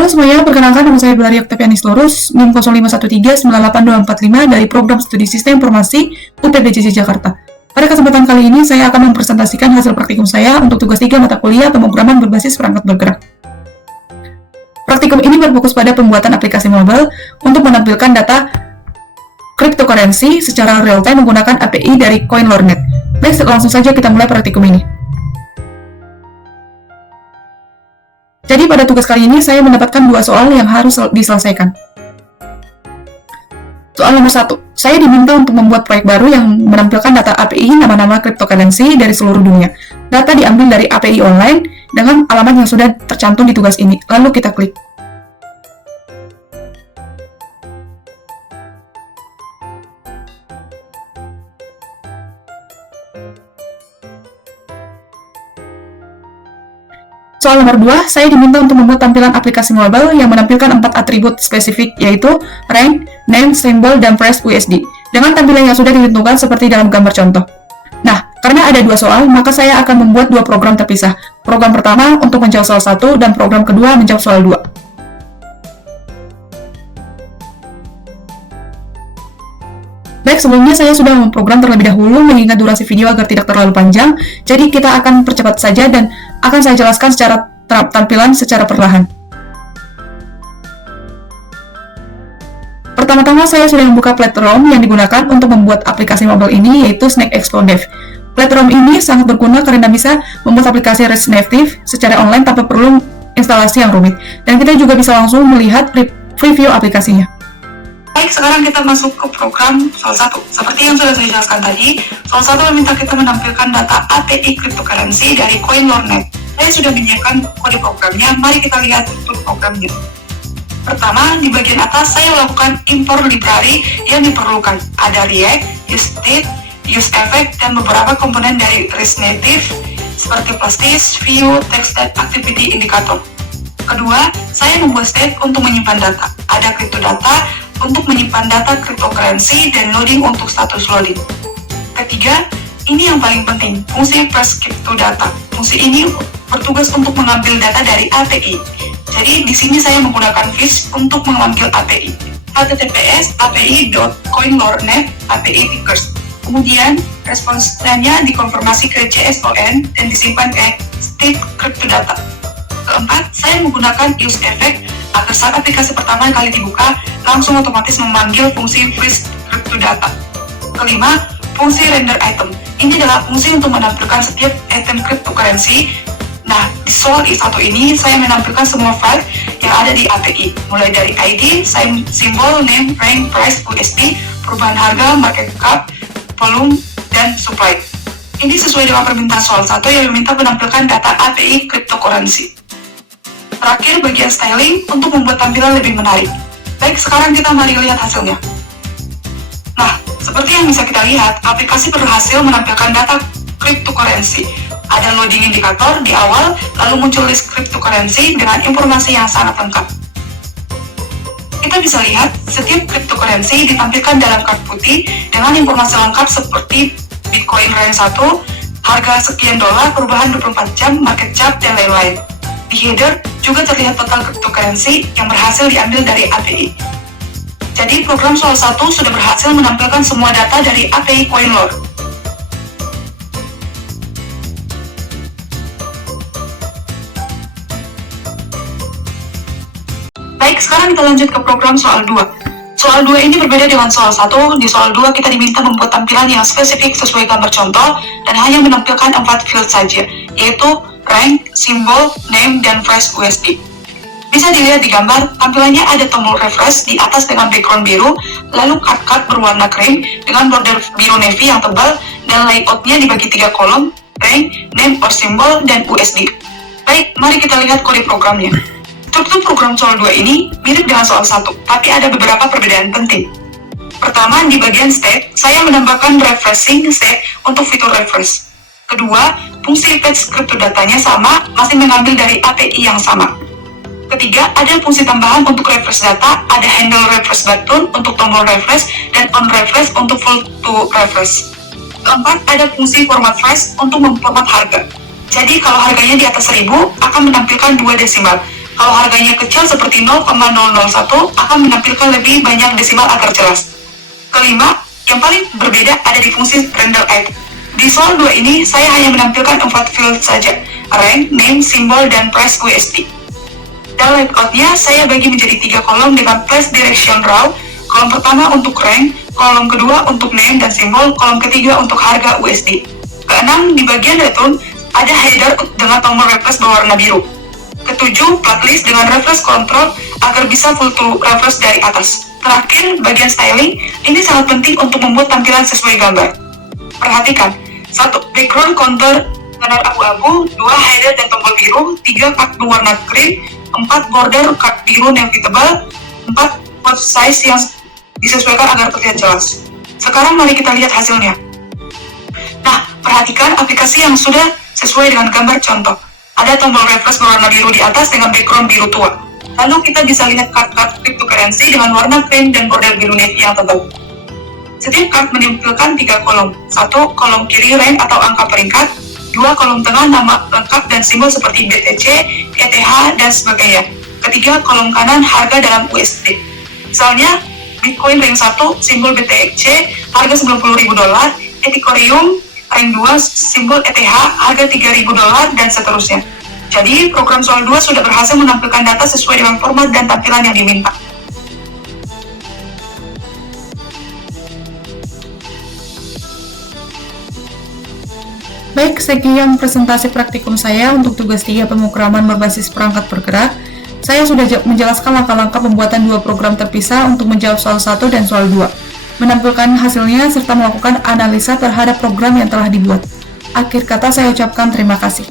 Halo semuanya, perkenalkan nama saya Belari Oktavianis Lurus, NIM 051398245 dari Program Studi Sistem Informasi UPBJJ Jakarta. Pada kesempatan kali ini, saya akan mempresentasikan hasil praktikum saya untuk tugas 3 mata kuliah pemrograman berbasis perangkat bergerak. Praktikum ini berfokus pada pembuatan aplikasi mobile untuk menampilkan data cryptocurrency secara real-time menggunakan API dari CoinLoreNet. Baik, langsung saja kita mulai praktikum ini. Jadi pada tugas kali ini saya mendapatkan 2 soal yang harus diselesaikan. Soal nomor 1, saya diminta untuk membuat proyek baru yang menampilkan data API nama-nama cryptocurrency dari seluruh dunia. Data diambil dari API online dengan alamat yang sudah tercantum di tugas ini. Lalu kita klik. Soal nomor 2, saya diminta untuk membuat tampilan aplikasi mobile yang menampilkan 4 atribut spesifik, yaitu rank, name, symbol, dan price USD, dengan tampilan yang sudah ditentukan seperti dalam gambar contoh. Nah, karena ada 2 soal, maka saya akan membuat 2 program terpisah. Program pertama untuk menjawab soal 1, dan program kedua menjawab soal 2. Baik, sebelumnya saya sudah memprogram terlebih dahulu mengingat durasi video agar tidak terlalu panjang, jadi kita akan percepat saja dan akan saya jelaskan secara tampilan secara perlahan. Pertama-tama saya sudah membuka platform yang digunakan untuk membuat aplikasi mobile ini, yaitu Snack Expo Dev. Platform ini sangat berguna karena bisa membuat aplikasi REST native secara online tanpa perlu instalasi yang rumit, dan kita juga bisa langsung melihat preview aplikasinya. Baik, sekarang kita masuk ke program soal 1. Seperti yang sudah saya jelaskan tadi, soal 1 meminta kita menampilkan data API cryptocurrency dari CoinLoreNet. Saya sudah menyiapkan kode programnya, mari kita lihat untuk programnya. Pertama, di bagian atas saya lakukan import library yang diperlukan. Ada React, UseState, UseEffect, dan beberapa komponen dari REST Native seperti Plastis, View, Text, dan Activity Indicator. Kedua, saya membuat state untuk menyimpan data. Ada CryptoData untuk menyimpan data cryptocurrency dan loading untuk status loading. Ketiga, ini yang paling penting, fungsi press CryptoData. Fungsi ini bertugas untuk mengambil data dari API. Jadi di sini saya menggunakan fish untuk mengambil API. https api.coinlorenet API pickers. Kemudian responsnya dikonfirmasi ke JSON dan disimpan ke state CryptoData. Keempat, saya menggunakan UseEffect agar saat aplikasi pertama kali dibuka, langsung otomatis memanggil fungsi freeze CryptoData. Kelima, fungsi render item. Ini adalah fungsi untuk menampilkan setiap item cryptocurrency. Nah, di soal I1 ini, saya menampilkan semua file yang ada di API, mulai dari ID, simbol, name, rank, price, USD, perubahan harga, market cap, volume, dan supply. Ini sesuai dengan permintaan soal 1 yang meminta menampilkan data API cryptocurrency. Terakhir, bagian styling untuk membuat tampilan lebih menarik. Baik, sekarang kita mari lihat hasilnya. Nah, seperti yang bisa kita lihat, aplikasi berhasil menampilkan data cryptocurrency. Ada loading indikator di awal, lalu muncul list cryptocurrency dengan informasi yang sangat lengkap. Kita bisa lihat, setiap cryptocurrency ditampilkan dalam kartu putih dengan informasi lengkap seperti Bitcoin rank 1, harga sekian dolar, perubahan 24 jam, market cap, dan lain-lain. Di header juga terlihat total cryptocurrency yang berhasil diambil dari API. Jadi program soal 1 sudah berhasil menampilkan semua data dari API CoinLore. Baik, sekarang kita lanjut ke program soal 2. Soal 2 ini berbeda dengan soal 1. Di soal 2 kita diminta membuat tampilan yang spesifik sesuai gambar contoh dan hanya menampilkan 4 field saja, yaitu rank, simbol, name, dan price USD. Bisa dilihat di gambar, tampilannya ada tombol refresh di atas dengan background biru, lalu card berwarna krim dengan border biru navy yang tebal, dan layoutnya dibagi 3 kolom, rank, name or symbol, dan USD. Baik, mari kita lihat kode programnya. Struktur program soal 2 ini mirip dengan soal 1, tapi ada beberapa perbedaan penting. Pertama, di bagian state, saya menambahkan refreshing state untuk fitur refresh. Kedua, fungsi fetch CryptoData-nya sama, masih mengambil dari API yang sama. Ketiga, ada fungsi tambahan untuk refresh data, ada handle refresh button untuk tombol refresh, dan on refresh untuk full to refresh. Keempat, ada fungsi format fresh untuk memformat harga. Jadi kalau harganya di atas 1000, akan menampilkan 2 desimal. Kalau harganya kecil seperti 0,001 akan menampilkan lebih banyak desimal agar jelas. Kelima, yang paling berbeda ada di fungsi render item. Di soal 2 ini, saya hanya menampilkan 4 field saja, rank, name, symbol, dan price USD. Dan layoutnya saya bagi menjadi 3 kolom dengan place direction raw, kolom pertama untuk rank, kolom kedua untuk name dan simbol, kolom ketiga untuk harga USD. Keenam, di bagian return, ada header dengan tombol refresh berwarna biru. Ketujuh, playlist dengan refresh control agar bisa full to refresh dari atas. Terakhir, bagian styling, ini sangat penting untuk membuat tampilan sesuai gambar. Perhatikan, 1. Background counter warna abu-abu, 2. Header dan tombol biru, 3. Card berwarna green, 4. Border card biru yang tebal, 4. Font size yang disesuaikan agar terlihat jelas. Sekarang mari kita lihat hasilnya. Nah, perhatikan aplikasi yang sudah sesuai dengan gambar contoh. Ada tombol refresh berwarna biru di atas dengan background biru tua. Lalu kita bisa lihat card-card cryptocurrency dengan warna cream dan border biru navy yang tebal. Setiap card menampilkan 3 kolom. 1. Kolom kiri rank atau angka peringkat. 2. Kolom tengah nama lengkap dan simbol seperti BTC, ETH, dan sebagainya. Ketiga, kolom kanan harga dalam USD. Misalnya, Bitcoin rank 1, simbol BTC, harga $90.000, Ethereum rank 2, simbol ETH, harga $3.000, dan seterusnya. Jadi, program soal 2 sudah berhasil menampilkan data sesuai dengan format dan tampilan yang diminta. Baik, sekian presentasi praktikum saya untuk tugas 3 pemrograman berbasis perangkat bergerak. Saya sudah menjelaskan langkah-langkah pembuatan 2 program terpisah untuk menjawab soal 1 dan soal 2, menampilkan hasilnya serta melakukan analisa terhadap program yang telah dibuat. Akhir kata saya ucapkan terima kasih.